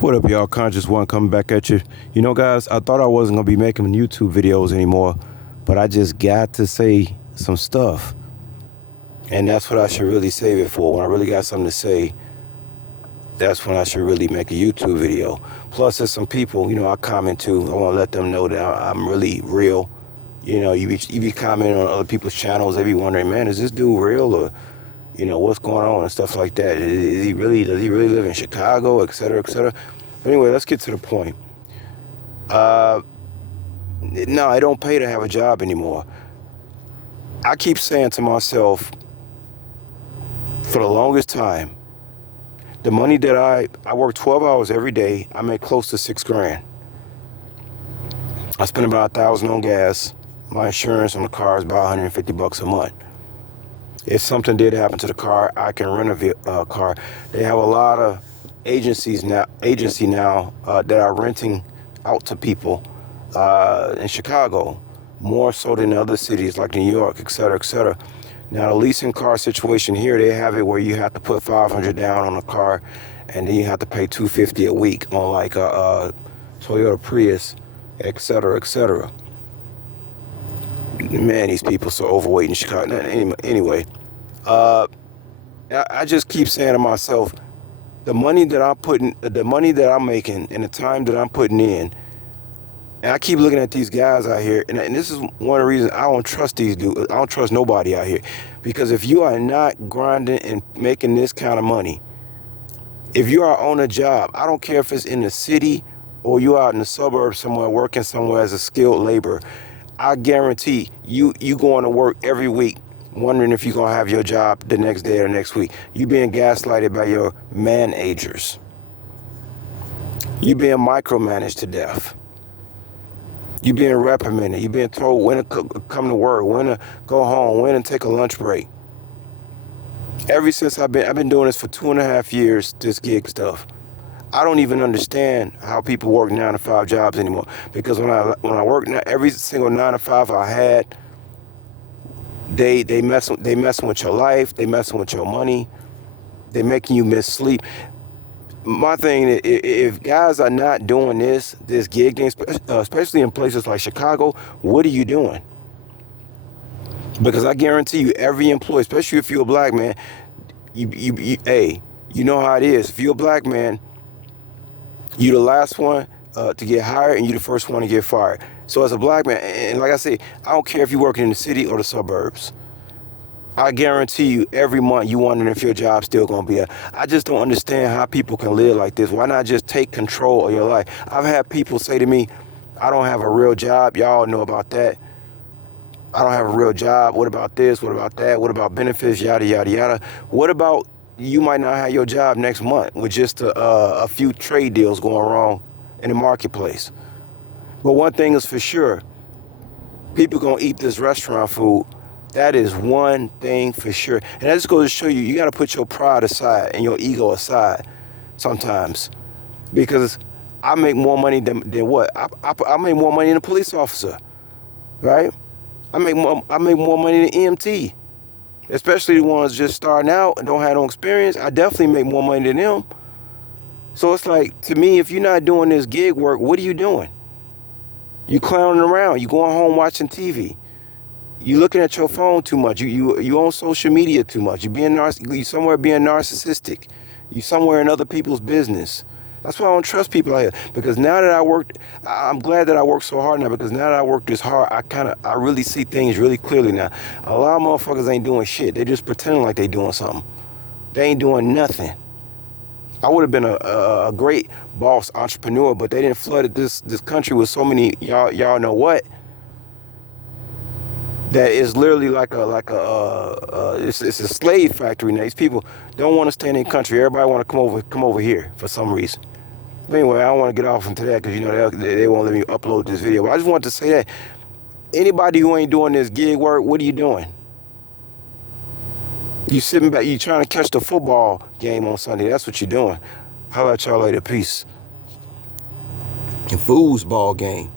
What up, y'all? Conscious One coming back at you. You know, guys, I thought I wasn't going to be making YouTube videos anymore, but I just got to say some stuff. And that's what I should really save it for. When I really got something to say, that's when I should really make a YouTube video. Plus, there's some people, I comment to. I want to let them know that I'm really real. You be commenting on other people's channels. They be wondering, man, is this dude real? Or, what's going on and stuff like that. Does he really live in Chicago, et cetera, et cetera? But anyway, let's get to the point. No, it don't pay to have a job anymore. I keep saying to myself for the longest time, the money that I work 12 hours every day, I make close to $6,000. I spend about $1,000 on gas. My insurance on the car is about $150 a month. If something did happen to the car, I can rent a car. They have a lot of agency now that are renting out to people in Chicago, more so than other cities like New York, et cetera, et cetera. Now, the leasing car situation here, they have it where you have to put $500 down on a car, and then you have to pay $250 a week on like a Toyota Prius, et cetera, et cetera. Man, these people so overweight in Chicago. Anyway, I just keep saying to myself, the money that I'm making, and the time that I'm putting in, and I keep looking at these guys out here, and this is one of the reasons I don't trust these dudes. I don't trust nobody out here, because if you are not grinding and making this kind of money, if you are on a job, I don't care if it's in the city or you out in the suburbs somewhere working somewhere as a skilled laborer, I guarantee you going to work every week wondering if you're going to have your job the next day or next week. You being gaslighted by your managers. You being micromanaged to death. You being reprimanded. You being told when to come to work, when to go home, when to take a lunch break. Ever since I've been doing this for 2.5 years, this gig stuff. I don't even understand how people work 9 to 5 jobs anymore. Because when I work now, every single 9 to 5 I had, they messing with your life, they messing with your money, they making you miss sleep. My thing is, if guys are not doing this gig thing, especially in places like Chicago, what are you doing? Because I guarantee you, every employee, especially if you're a black man, you know how it is. If you're a black man, you're the last one to get hired, and you're the first one to get fired. So as a black man, and like I say, I don't care if you're working in the city or the suburbs, I guarantee you every month you wondering if your job's still going to be there. I just don't understand how people can live like this. Why not just take control of your life? I've had people say to me, I don't have a real job. Y'all know about that. I don't have a real job. What about this? What about that? What about benefits? Yada, yada, yada. What about you might not have your job next month with just a few trade deals going wrong in the marketplace? But one thing is for sure, people going to eat this restaurant food. That is one thing for sure. And that just goes to show you, you got to put your pride aside and your ego aside sometimes. Because I make more money than what? I make more money than a police officer, right? I make more money than EMT. Especially the ones just starting out and don't have no experience. I definitely make more money than them. So it's like, to me, if you're not doing this gig work, what are you doing? You clowning around. You going home watching TV. You looking at your phone too much. You on social media too much. You somewhere being narcissistic. You somewhere in other people's business. That's why I don't trust people out here. Because now that I'm glad that I work so hard now, because now that I work this hard, I really see things really clearly now. A lot of motherfuckers ain't doing shit. They just pretending like they doing something. They ain't doing nothing. I would have been a great boss entrepreneur, but they didn't flood this country with so many y'all know what. That is literally it's a slave factory now. These people don't want to stay in their country. Everybody want to come over here for some reason. But anyway, I don't want to get off into that because they won't let me upload this video. But I just want to say that anybody who ain't doing this gig work, what are you doing? You sitting back, you trying to catch the football game on Sunday. That's what you're doing. Holla at y'all later. Peace. Foosball game.